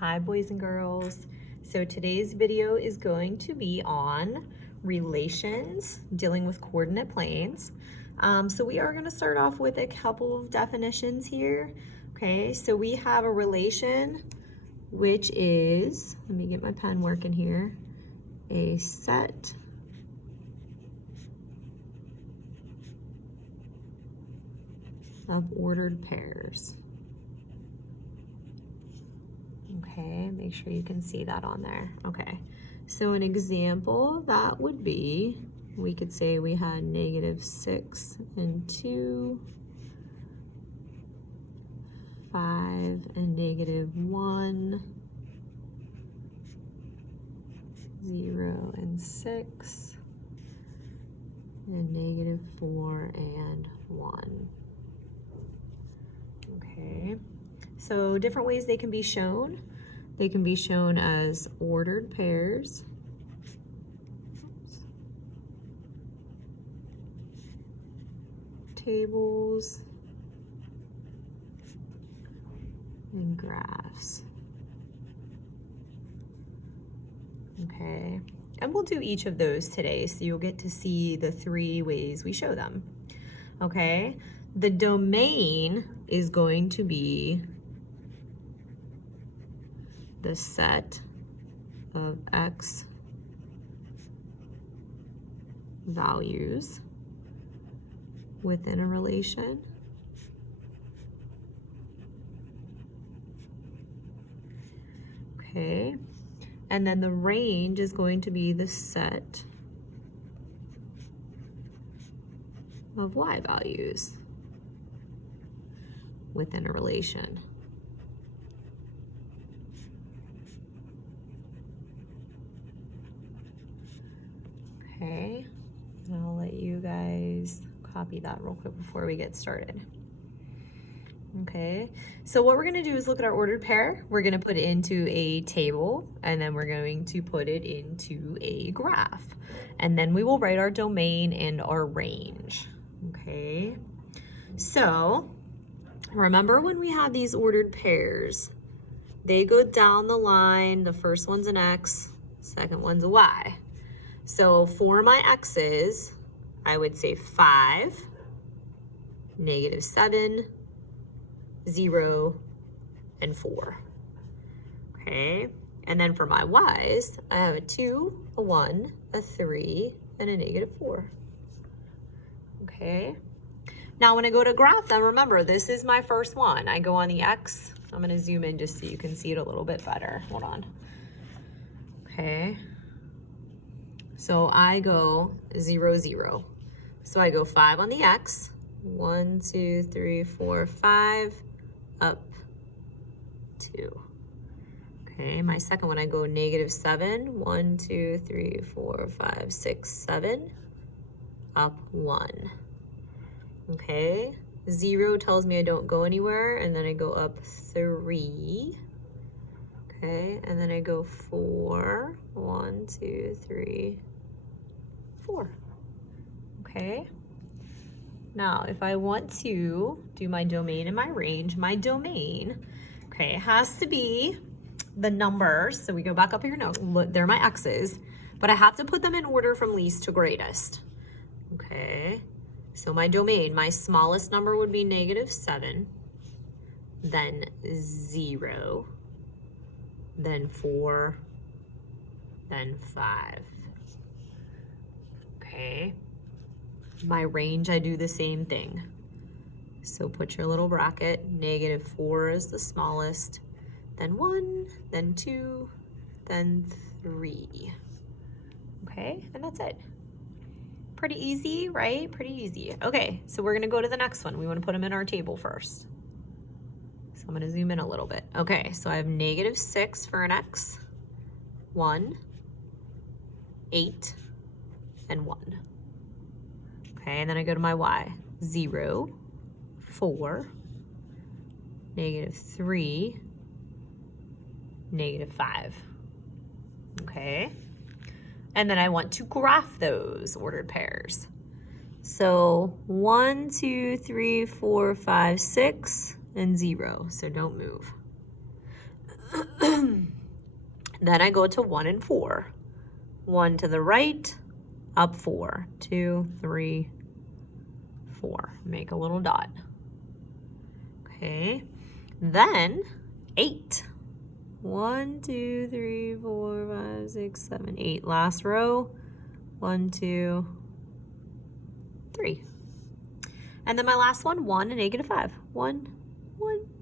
Hi boys and girls. So today's video is going to be on relations, dealing with coordinate planes. So we are going to start off with a couple of definitions here. Okay, so we have a relation which is, let me get my pen working here, a set of ordered pairs. Okay, make sure you can see that on there. Okay, so an example that would be, we could say we had -6 and 2, 5 and -1, 0 and 6, and -4 and 1. Okay, so different ways they can be shown. They can be shown as ordered pairs, tables, and graphs. Okay, and we'll do each of those today, so you'll get to see the 3 ways we show them. Okay, the domain is going to be the set of x values within a relation. Okay, and then the range is going to be the set of y values within a relation. Okay, and I'll let you guys copy that real quick before we get started. Okay, so what we're gonna do is look at our ordered pair. We're gonna put it into a table, and then we're going to put it into a graph. And then we will write our domain and our range. Okay, so remember when we have these ordered pairs, they go down the line. The first one's an x, second one's a y. So for my x's, I would say 5, -7, 0, and 4. Okay, and then for my y's, I have a 2, a 1, a 3, and a -4. Okay, now when I go to graph them, remember this is my first one. I go on the x. I'm going to zoom in just so you can see it a little bit better. Hold on. Okay, so I go 0, 0. So I go 5 on the x, 1, 2, 3, 4, 5, up 2. Okay, my second one, I go -7, 1, 2, 3, 4, 5, 6, 7, up 1. Okay, 0 tells me I don't go anywhere, and then I go up 3. Okay, and then I go 4, 1, 2, 3, 4. Okay, now if I want to do my domain and my range, my domain, okay, has to be the numbers. So we go back up here, no, look, they're my x's, but I have to put them in order from least to greatest. Okay, so my domain, my smallest number would be -7, then 0, then 4, then 5. Okay, my range, I do the same thing. So put your little bracket, -4 is the smallest, then 1, then 2, then 3. Okay, and that's it. Pretty easy, right? Pretty easy. Okay, so we're gonna go to the next one. We wanna put them in our table first. So I'm gonna zoom in a little bit. Okay, so I have -6 for an x, 1, 8, and 1. Okay, and then I go to my y, 0, 4, -3, -5. Okay, and then I want to graph those ordered pairs. So 1, 2, 3, 4, 5, 6, and 0, so don't move. Then I go to 1 and 4. 1 to the right, up 4. 2, 3, 4. Make a little dot. Okay. Then 8. 1, 2, 3, 4, 5, 6, 7, 8. Last row. 1, 2, 3. And then my last one, 1 and negative 5. 1,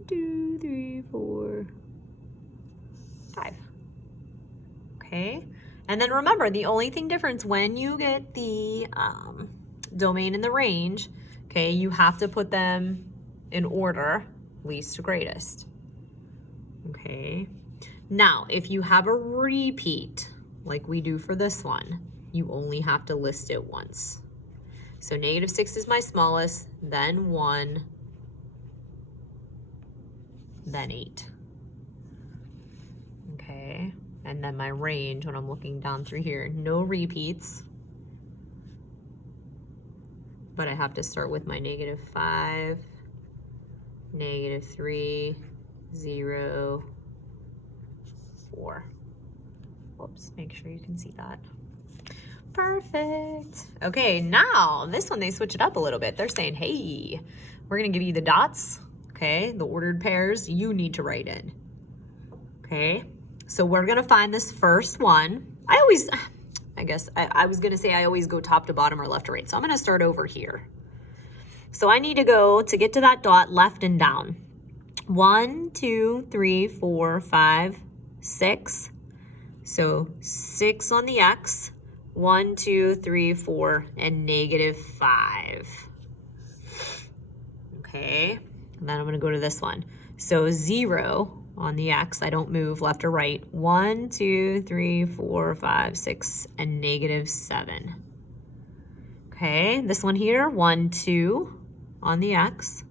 2, 3, 4, 5. Okay. And then remember, the only thing difference when you get the domain and the range, okay, you have to put them in order, least to greatest. Okay. Now, if you have a repeat, like we do for this one, you only have to list it once. So negative 6 is my smallest, then 1, then 8. Okay. And then my range, when I'm looking down through here, no repeats. But I have to start with my negative 5, negative 3, 0, 4. Whoops, make sure you can see that. Perfect. Okay, now this one, they switch it up a little bit. They're saying, hey, we're gonna give you the dots, okay? The ordered pairs you need to write in, okay? So we're gonna find this first one. I always go top to bottom or left to right. So I'm gonna start over here. So I need to go, to get to that dot, left and down. 1, 2, 3, 4, 5, 6. So 6 on the X. 1, 2, 3, 4, and negative 5. Okay, and then I'm gonna go to this one. So 0 on the X, I don't move left or right. 1, 2, 3, 4, 5, 6, and negative 7. Okay, this one here, 1, 2 on the X,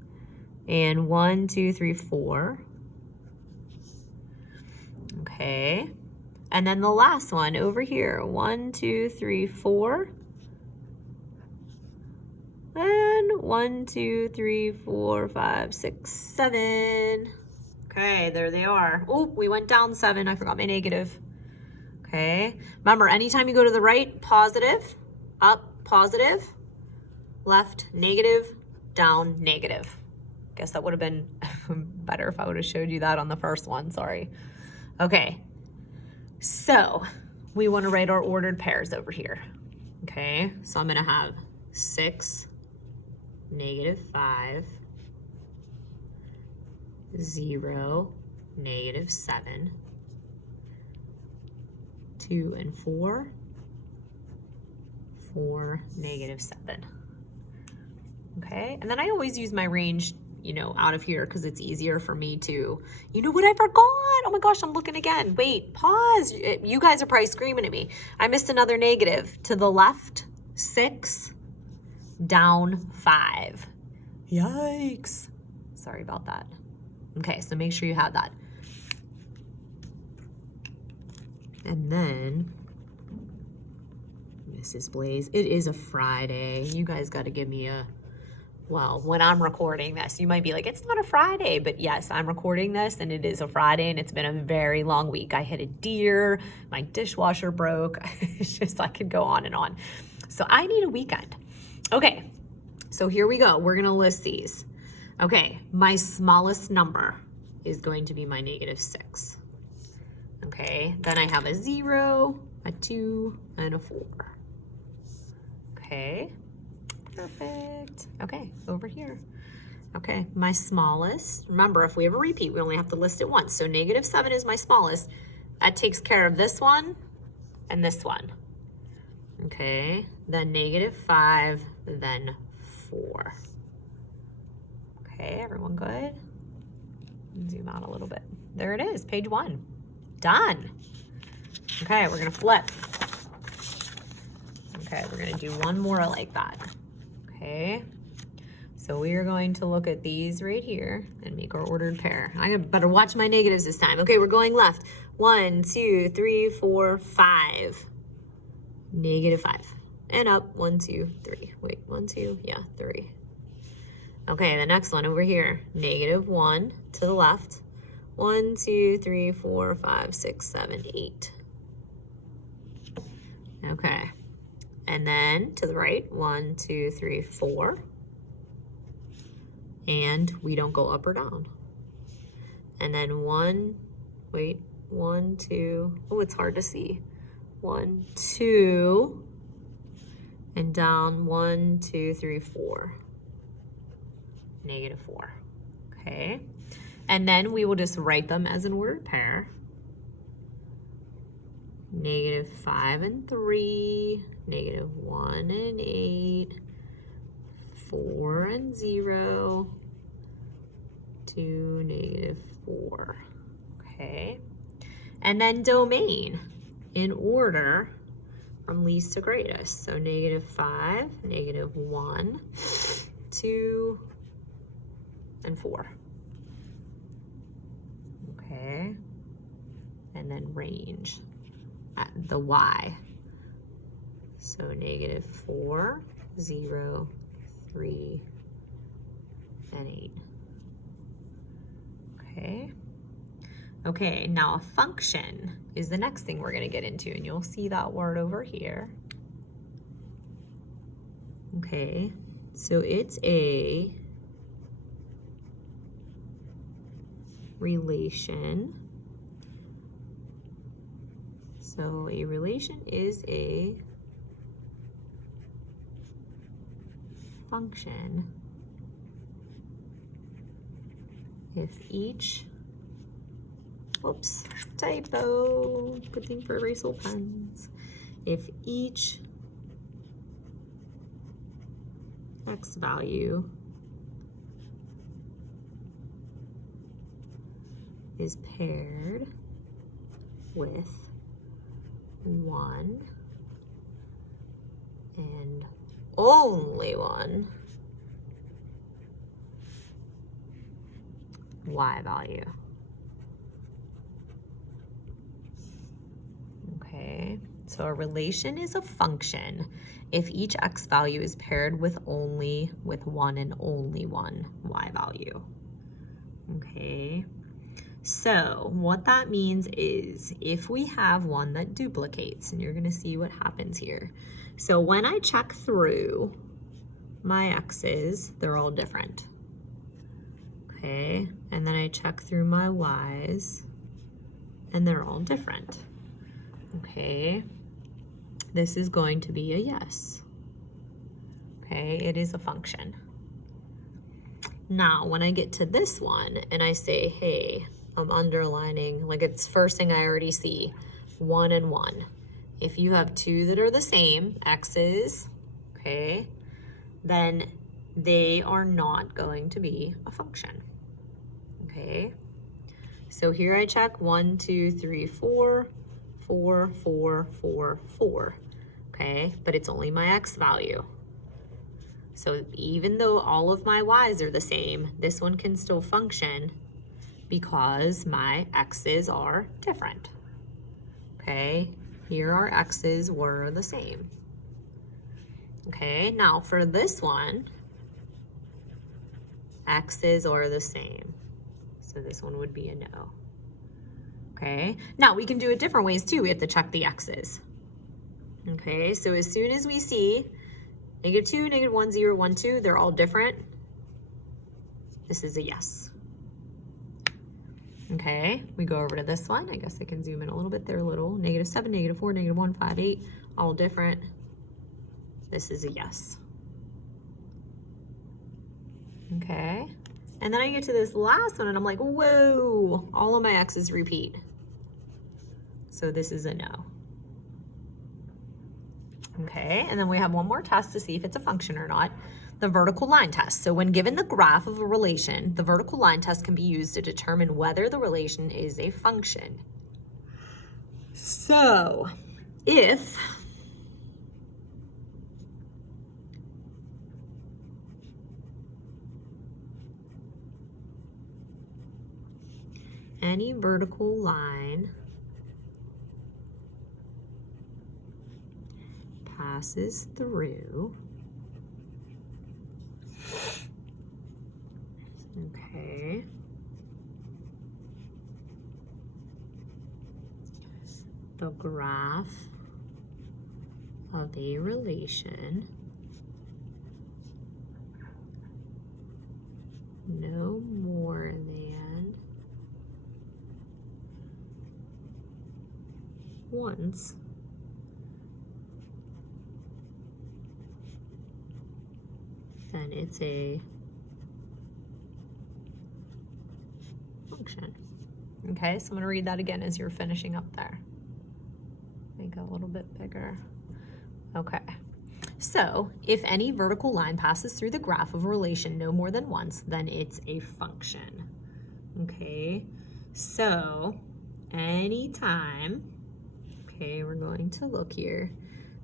and 1, 2, 3, 4. Okay, and then the last one over here, 1, 2, 3, 4. And 1, 2, 3, 4, 5, 6, 7. Okay, there they are. Oh, we went down 7. I forgot my negative. Okay, remember, anytime you go to the right, positive, up, positive, left, negative, down, negative. Guess that would have been better if I would have showed you that on the first one, sorry. Okay, so we want to write our ordered pairs over here. Okay, so I'm going to have 6, negative 5, 0, negative 7, 2 and 4, 4, negative 7. Okay, and then I always use my range, you know, out of here because it's easier for me to, you know what I forgot? Oh my gosh, I'm looking again. Wait, pause. You guys are probably screaming at me. I missed another negative. To the left, 6, down 5. Yikes. Sorry about that. Okay, so make sure you have that. And then, Mrs. Blaze, it is a Friday. You guys got to give me a, well, when I'm recording this, you might be like, it's not a Friday, but yes, I'm recording this and it is a Friday and it's been a very long week. I hit a deer, my dishwasher broke. It's just, I could go on and on. So I need a weekend. Okay, so here we go. We're going to list these. Okay, my smallest number is going to be my negative 6. Okay, then I have a 0, a 2, and a 4. Okay, perfect. Okay, over here. Okay, my smallest. Remember, if we have a repeat, we only have to list it once. So negative 7 is my smallest. That takes care of this one and this one. Okay, then negative 5, then 4. Okay, everyone good? Zoom out a little bit. There it is, page 1. Done. Okay, we're gonna flip. Okay, we're gonna do one more like that. Okay, so we are going to look at these right here and make our ordered pair. I better watch my negatives this time. Okay, we're going left. 1, 2, 3, 4, 5. Negative 5. And up, 1, 2, 3. Wait, 1, 2, yeah, 3. Okay, the next one over here, negative 1 to the left, 1, 2, 3, 4, 5, 6, 7, 8. Okay. And then to the right, 1, 2, 3, 4. And we don't go up or down. And then 1, 2, oh, it's hard to see. 1, 2, and down 1, 2, 3, 4. -4. Okay. And then we will just write them as an ordered pair. -5 and 3, -1 and 8, 4 and 0, to -4. Okay. And then domain in order from least to greatest. So -5, -1, 2, and 4. Okay. And then range at the y. So -4, 0, 3, and 8. Okay. Okay, now a function is the next thing we're going to get into, and you'll see that word over here. Okay, so it's a relation. So a relation is a function if each, whoops, typo, good thing for erasable pens. If each x value is paired with 1 and only 1 y value. Okay, so a relation is a function if each x value is paired with 1 and only 1 y value. Okay, so what that means is if we have one that duplicates, and you're going to see what happens here. So when I check through my x's, they're all different. Okay, and then I check through my y's, and they're all different. Okay, this is going to be a yes. Okay, it is a function. Now, when I get to this one and I say, hey, I'm underlining, like it's first thing I already see, 1 and 1. If you have two that are the same, x's, okay, then they are not going to be a function. Okay, so here I check 1, 2, 3, 4, 4, 4, 4, 4. Okay, but it's only my x value. So even though all of my y's are the same, this one can still function because my x's are different. Okay, here our x's were the same. Okay, now for this one, x's are the same. So this one would be a no. Okay, now we can do it different ways too. We have to check the x's. Okay, so as soon as we see -2, -1, 0, 1, 2, they're all different, this is a yes. Okay, we go over to this one. I guess I can zoom in a little bit. They're little. -7, -4, -1, 5, 8, all different. This is a yes. Okay, and then I get to this last one and I'm like, whoa, all of my x's repeat. So this is a no. Okay, and then we have one more test to see if it's a function or not. The vertical line test. So when given the graph of a relation, the vertical line test can be used to determine whether the relation is a function. So if any vertical line passes through, okay, the graph of a relation no more than once then it's a function. Okay, so I'm going to read that again as you're finishing up there. Make it a little bit bigger. Okay, so if any vertical line passes through the graph of a relation no more than once, then it's a function. Okay, so anytime, okay, we're going to look here.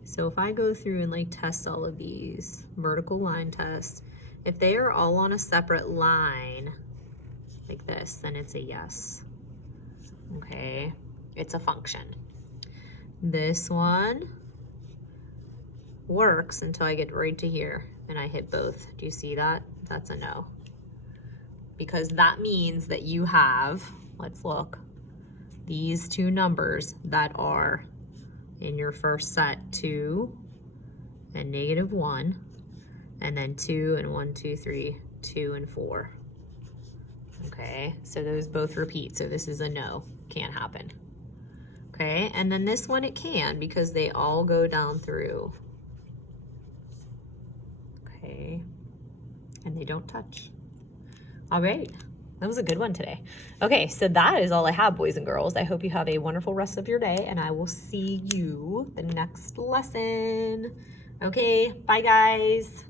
So if I go through and like test all of these vertical line tests, if they are all on a separate line like this, then it's a yes. Okay, it's a function. This one works until I get right to here and I hit both. Do you see that? That's a no. Because that means that you have, let's look, these two numbers that are in your first set, 2 and -1, and then 2 and 1, 2, 3, 2 and 4. Okay, so those both repeat, so this is a no, can't happen. Okay, and then this one it can because they all go down through. Okay, and they don't touch. All right, that was a good one today. Okay, so that is all I have, boys and girls. I hope you have a wonderful rest of your day, and I will see you the next lesson. Okay, bye guys.